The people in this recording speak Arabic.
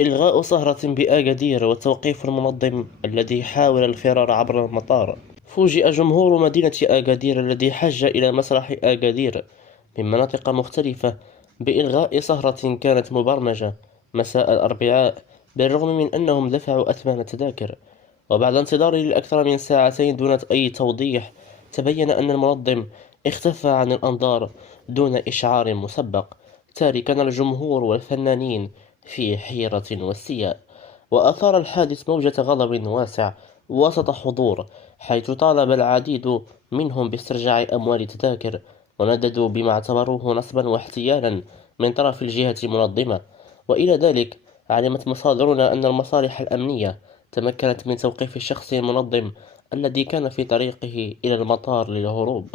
إلغاء سهرة بأكادير وتوقيف المنظم الذي حاول الفرار عبر المطار. فوجئ جمهور مدينة أكادير الذي حج إلى مسرح أكادير من مناطق مختلفة بإلغاء سهرة كانت مبرمجة مساء الأربعاء، بالرغم من أنهم دفعوا أثمن التذاكر. وبعد انتظاره لأكثر من ساعتين دون أي توضيح، تبين أن المنظم اختفى عن الأنظار دون إشعار مسبق، تاركا الجمهور والفنانين في حيرة واستياء. وأثار الحادث موجة غضب واسع وسط حضور، حيث طالب العديد منهم باسترجاع أموال التذاكر، ونددوا بما اعتبروه نصبا واحتيالا من طرف الجهة المنظمة. وإلى ذلك، علمت مصادرنا أن المصالح الأمنية تمكنت من توقيف الشخص المنظم الذي كان في طريقه إلى المطار للهروب.